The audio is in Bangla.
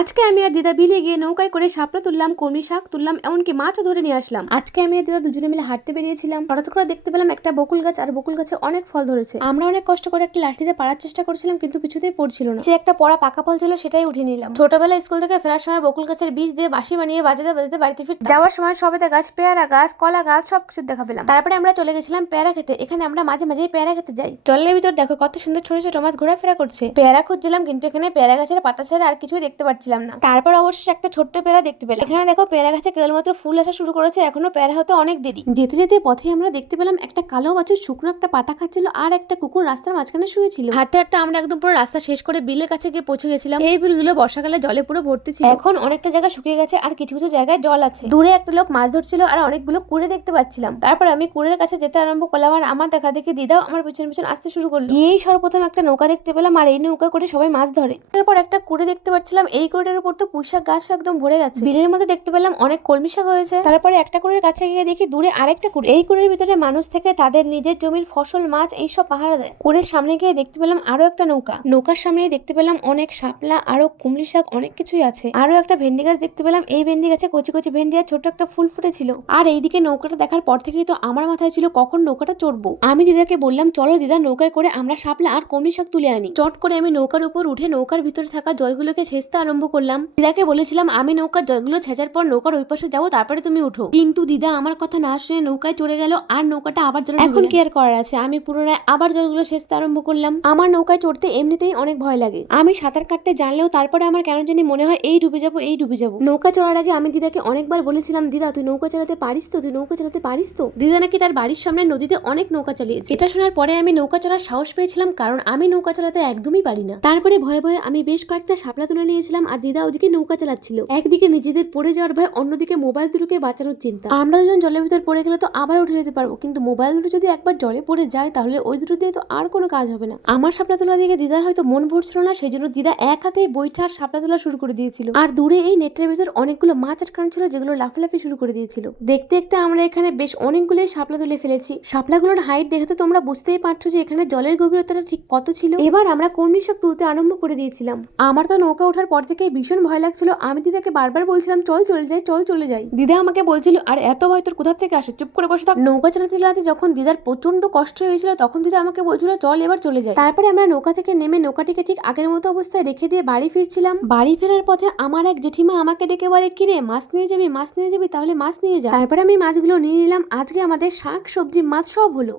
আজকে আমি আর দিদা বিলে গিয়ে নৌকায় করে শাপলা তুললাম, কলমি শাক তুললাম, এমনকি মাছও ধরে নিয়ে আসলাম। আজকে আমি আর দিদা দুজনে মিলে হাঁটতে বেরিয়েছিলাম। হঠাৎ করে দেখতে পেলাম একটা বকুল গাছ, আর বকুল গাছে অনেক ফল ধরেছে। আমরা অনেক কষ্ট করে একটা লাঠিতে পাড়ার চেষ্টা করছিলাম, কিন্তু কিছুতেই পড়ছিল না। যে একটা পড়া পাকা ফল ছিল সেটাই উঠে নিলাম। ছোটবেলায় স্কুল থেকে ফেরার সময় বকুল গাছের বীজ দিয়ে বাঁশি বানিয়ে বাজাতে বাজাতে বাড়িতে ফিরতাম। যাওয়ার সময় সবেদা গাছ, পেয়ারা গাছ, কলা গাছ সবকিছু দেখা পেলাম। তারপরে আমরা চলে গেছিলাম পেয়ারা খেতে। এখানে আমরা মাঝে মাঝেই পেয়ারা খেতে যাই। জলের ভিতর দেখো কত সুন্দর ছোট ছোট মাছ ঘোরাফেরা করছে। পেয়ারা খুঁজছিলাম, কিন্তু এখানে পেয়ারা গাছের পাতা ছাড়া আর কিছুই দেখতে পাচ্ছিলাম না। তারপর অবশ্যই একটা ছোট্ট পেয়ারা দেখতে পেলাম। এখানে দেখো পেয়ারা গাছে কেবলমাত্র ফুল আসা শুরু করেছে, এখনো পেয়ারা হতে অনেক দেরি। যেতে যেতে পথে আমরা দেখতে পেলাম একটা কালো বাছুর শুকনো একটা পাতা খাচ্ছিল, আর একটা কুকুর রাস্তার মাঝখানে শুয়েছিল। হাঁটতে হাঁটতে আমরা একদম পুরো রাস্তা শেষ করে বিলের কাছে গিয়ে পৌঁছে গেছিলাম। এই বিলগুলো বর্ষাকালে জলে পুরো ভর্তি ছিল। এখন অনেকটা জায়গা শুকিয়ে গেছে, আর কিছু কিছু জায়গায় জল আছে। দূরে একটা লোক মাছ ধরছিল, আর অনেকগুলো কুড়ে দেখতে পাচ্ছিলাম। তারপর আমি কুড়ের কাছে যেতে আরম্ভ করলাম, আর আমার দেখা দেখি দিদাও আমার পিছন পিছন আসতে শুরু করলো। গিয়েই সর্বপ্রথম একটা নৌকা দেখতে পেলাম, আর এই নৌকা করে সবাই মাছ ধরে। তারপর একটা কুড়ে দেখতে পাচ্ছিলাম, এই কুড়েটার উপর তো পুঁইশাক গাছ একদম ভরে গেছে। বিলের মধ্যে দেখতে পেলাম অনেক কলমি শাক হয়েছে। তারপরে একটা কুড়ের কাছে গিয়ে দেখি দূরে আরেকটা কুড়ে। এই কুড়ের ভিতরে মানুষ থেকে তাদের নিজের জমির ফসল, মাছ এইসব পাহারা দেয়। কুড়ের সামনে গিয়ে দেখতে পেলাম আরো একটা নৌকা। নৌকার সামনে দেখতে পেলাম অনেক শাপলা, আরো কুমড়ি শাক, অনেক কিছুই আছে। আরো একটা ভেন্ডি গাছ দেখতে পেলাম। এই ভেন্ডি গাছে কচি কচি ভেন্ডি আর ছোট একটা ফুল ফুটেছিল। আর এইদিকে নৌকাটা দেখার পর থেকেই তো আমার মাথায় ছিল কখন নৌকাটা চড়বো। আমি দিদাকে বললাম, চলো দিদা নৌকায় করে আমরা শাপলা আর কুমড়ি শাক তুলে আনি। চট করে আমি নৌকার উপর উঠে নৌকার ভিতরে থাকা জলগুলোকে ছেঁচতে আরম্ভ করলাম। দিদাকে বলেছিলাম আমি নৌকার জলগুলো ছেঁচার পর নৌকার ওই পাশে যাবো, তারপরে তুমি উঠো। কিন্তু দিদা আমার কথা না শুনে নৌকায় চড়ে গেল, আর নৌকাটা আবার জলে। এখন কি আর করার আছে, আমি পুনরায় আবার জলগুলো ছেঁচতে আরম্ভ করলাম। আমার নৌকায় চড়তে এমনিতেই অনেক ভয় লাগে। আমি সাঁতার কাটতে জানলেও তারপরে আমার কেন জানি মনে হয় এই ডুবে যাবো, এই ডুবে যাবো। নৌকা চড়ার আগে আমি দিদাকে অনেকবার বলেছিলাম, দিদা তুই নৌকা চালাতে পারিস তো, তুই নৌকা চালাতে পারিস তো। দিদা নাকি তার বাড়ির সামনে নদীতে অনেক নৌকা চালিয়েছে। এটা শোনার পরে আমি নৌকা চড়ার সাহস পেয়েছিলাম, কারণ আমি নৌকা চালাতে একদমই পারি না। তারপরে ভয়ে ভয়ে আমি বেশ কয়েকটা শাপলা তুলে নিয়েছিলাম, আর দিদা ওদিকে নৌকা চালাচ্ছিল। একদিকে নিজেদের পড়ে যাওয়ার ভয়, অন্যদিকে মোবাইল দুটোকে বাঁচানোর চিন্তা। আমরা দুজন জলের ভিতর পড়ে গেলে তো আবার উঠে যেতে পারবো, কিন্তু মোবাইল দুটো যদি একবার জলে পড়ে যায় তাহলে ওই দুটো দিয়ে তো আর কোনো কাজ হবে না। আমার শাপলা তোলা দিকে দিদার হয়তো মন ভরছিল না, সেই জন্য দিদা এক হাতেই বইটা আর শাপলা তোলা শুরু করে দিয়েছিল। আর দূরে এই নেটের ভিতর অনেকগুলো মাছ আটকানো ছিল, যেগুলো লাফালাফি শুরু করে দিয়েছিল। দেখতে দেখতে আমরা এখানে বেশ অনেকগুলোই শাপলা তুলে ফেলেছি। শাপলাগুলোর হাইট দেখে তো তোমরা বুঝতেই পারছো যে এখানে জলের গভীরতাটা ঠিক কত ছিল। এবার আমরা কলমি শাক তুলতে আরম্ভ করে দিয়েছিলাম। আমার তো নৌকা ওঠার পর থেকে ভীষণ ভয় লাগছিল। আমি দিদাকে বারবার বলছিলাম চল চলে যাই, চল চলে যাই। দিদা আমাকে বলছিল আর এত ভয় তোর কোথা থেকে আসে, চুপ করে বসে থাক। নৌকা চালাতে চালাতে যখন দিদার প্রচন্ড কষ্ট হয়েছিল, তখন দিদা আমাকে বলছিল চল এবার চলে যাই। তারপরে আমরা নৌকা থেকে নেমে নৌকাটিকে ঠিক আগের মতো অবস্থায় রেখে দিয়ে বাড়ি ফিরছিলাম। বাড়ি ফেরার পথে আমার এক জেঠিমা আমাকে ডেকে বলে, কিরে মাছ নিয়ে যাবি, মাছ নিয়ে যাবি, তাহলে মাছ নিয়ে যা। তারপরে আমি মাছগুলো নিয়ে নিলাম। আজকে আমাদের শাক সবজি মাছ সব হলো।